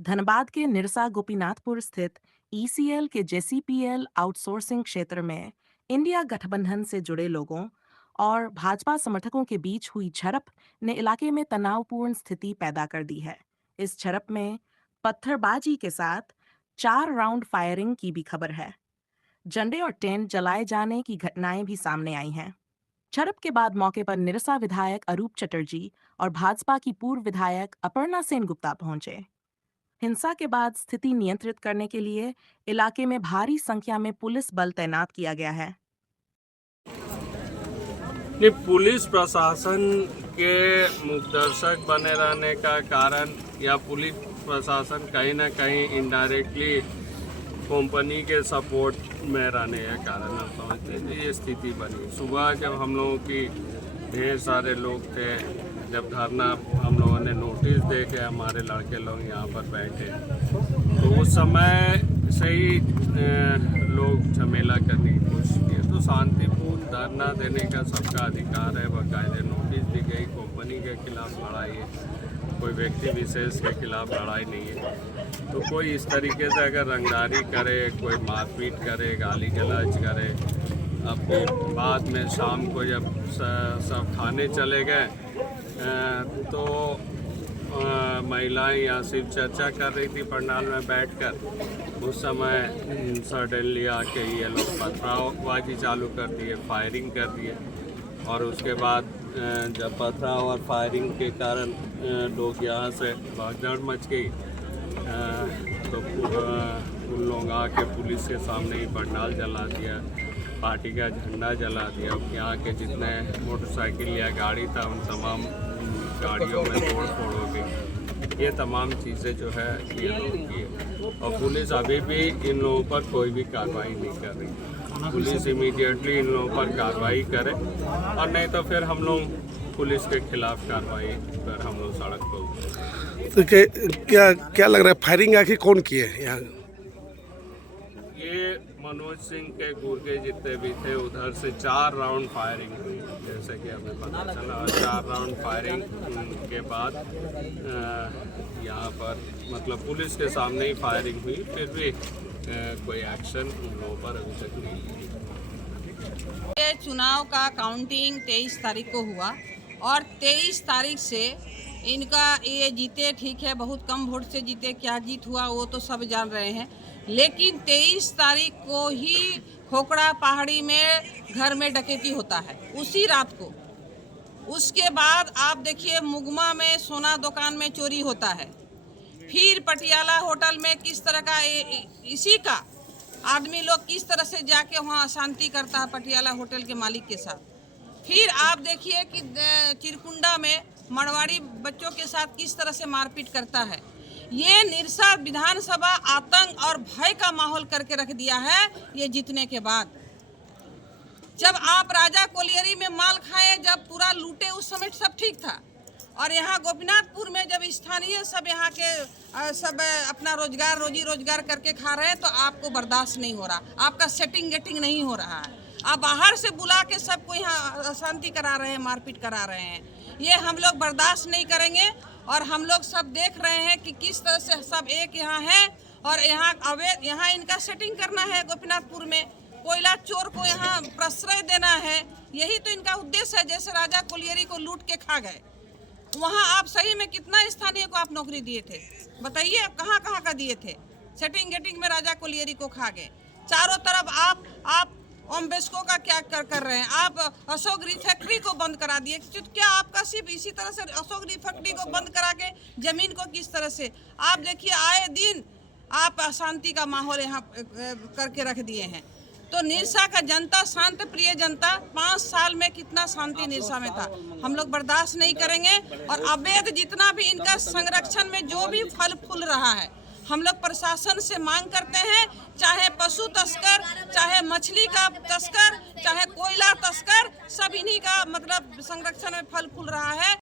धनबाद के निरसा गोपीनाथपुर स्थित ईसीएल के जेसीपीएल आउटसोर्सिंग क्षेत्र में इंडिया गठबंधन से जुड़े लोगों और भाजपा समर्थकों के बीच हुई झड़प ने इलाके में तनावपूर्ण स्थिति पैदा कर दी है। इस झड़प में पत्थरबाजी के साथ 4 राउंड फायरिंग की भी खबर है। झंडे और टेंट जलाए जाने की घटनाएं भी सामने आई हैं। झड़प के बाद मौके पर निरसा विधायक अरूप चटर्जी और भाजपा की पूर्व विधायक अपर्णा सेन गुप्ता पहुंचे। हिंसा के बाद स्थिति नियंत्रित करने के लिए इलाके में भारी संख्या में पुलिस बल तैनात किया गया है। नहीं, पुलिस प्रशासन के मुखदर्शक बने रहने का कारण या पुलिस प्रशासन कहीं ना कहीं इनडायरेक्टली कंपनी के सपोर्ट में रहने के कारण हम समझते हैं कि ये स्थिति बनी। सुबह जब हम लोगों की ढेर सारे लोग थे, जब धरना हम लोगों ने नोटिस दे के हमारे लड़के लोग यहाँ पर बैठे, तो उस समय से ही लोग झमेला करने की कोशिश की। तो शांतिपूर्ण धरना देने का सबका अधिकार है। बाकायदे नोटिस दी गई, कंपनी के खिलाफ लड़ाई है, कोई व्यक्ति विशेष के खिलाफ लड़ाई नहीं है। तो कोई इस तरीके से अगर रंगदारी करे, कोई मारपीट करे, गाली गलौज करे, अब बाद में शाम को जब सब खाने चले गए तो महिलाएं यहाँ सिर्फ चर्चा कर रही थी पंडाल में बैठकर। उस समय सडनली आके ये लोग पथरावबाजी चालू कर दिए, फायरिंग कर दिए। और उसके बाद जब पथराव और फायरिंग के कारण लोग यहाँ से भागदौड़ मच गई, तो उन लोग आके पुलिस के सामने ही पंडाल जला दिया, पार्टी का झंडा जला दिया। यहाँ के जितने मोटरसाइकिल या गाड़ी था उन तमाम गाड़ियों में तोड़ फोड़ हो गई। ये तमाम चीज़ें जो है ये लोग की, और पुलिस अभी भी इन लोगों पर कोई भी कार्रवाई नहीं कर रही। पुलिस इमीडिएटली इन लोगों पर कार्रवाई करे, और नहीं तो फिर हम लोग पुलिस के खिलाफ कार्रवाई पर हम लोग सड़क पर उतरे। तो क्या क्या लग रहा है, फायरिंग आखिर कौन की है यहाँ? ये मनोज सिंह के गुर्गे जितने भी थे उधर से 4 राउंड फायरिंग हुई, जैसे कि हमें पता चला। और 4 राउंड फायरिंग के बाद यहाँ पर मतलब पुलिस के सामने ही फायरिंग हुई, फिर भी कोई एक्शन उन लोगों पर अभी तक नहीं लिया। ये चुनाव का काउंटिंग 23 तारीख को हुआ, और 23 तारीख से इनका ये जीते, ठीक है, बहुत कम वोट से जीते, क्या जीत हुआ वो तो सब जान रहे हैं। लेकिन 23 तारीख को ही खोखड़ा पहाड़ी में घर में डकैती होता है, उसी रात को। उसके बाद आप देखिए मुगमा में सोना दुकान में चोरी होता है। फिर पटियाला होटल में किस तरह का इसी का आदमी लोग किस तरह से जाके वहाँ अशांति करता है पटियाला होटल के मालिक के साथ। फिर आप देखिए कि चिरकुंडा में मरवाड़ी बच्चों के साथ किस तरह से मारपीट करता है। ये निरसा विधानसभा आतंक और भय का माहौल करके रख दिया है। ये जीतने के बाद जब आप राजा कोलियरी में माल खाए, जब पूरा लूटे, उस समय सब ठीक था। और यहाँ गोपीनाथपुर में जब स्थानीय सब यहाँ के सब अपना रोजी रोजगार करके खा रहे हैं, तो आपको बर्दाश्त नहीं हो रहा, आपका सेटिंग गेटिंग नहीं हो रहा है। आप बाहर से बुला के सबको यहाँ अशांति करा रहे हैं, मारपीट करा रहे हैं। ये हम लोग बर्दाश्त नहीं करेंगे। और हम लोग सब देख रहे हैं कि किस तरह से सब एक यहाँ है, और यहाँ इनका सेटिंग करना है। गोपीनाथपुर में कोयला चोर को यहाँ प्रश्रय देना है, यही तो इनका उद्देश्य है। जैसे राजा कोलियरी को लूट के खा गए, वहाँ आप सही में कितना स्थानीय को आप नौकरी दिए थे, बताइए, कहाँ कहाँ का दिए थे? सेटिंग गेटिंग में राजा कोलियरी को खा गए। चारों तरफ आप ओम्बेस्को का क्या कर रहे हैं? आप अशोक रिफैक्ट्री को बंद करा दिए। क्या आपका सिर्फ इसी तरह से अशोक रिफैक्ट्री को बंद करा के जमीन को किस तरह से आप देखिए, आए दिन आप अशांति का माहौल यहाँ करके रख दिए हैं। तो निरसा का जनता शांत प्रिय जनता, 5 साल में कितना शांति निरसा में था, हम लोग बर्दाश्त नहीं करेंगे। और अवैध जितना भी इनका संरक्षण में जो भी फल फूल रहा है, हम लोग प्रशासन से मांग करते हैं, चाहे पशु तस्कर, चाहे मछली का तस्कर, चाहे कोयला तस्कर, सब इन्हीं का मतलब संरक्षण में फल फूल रहा है।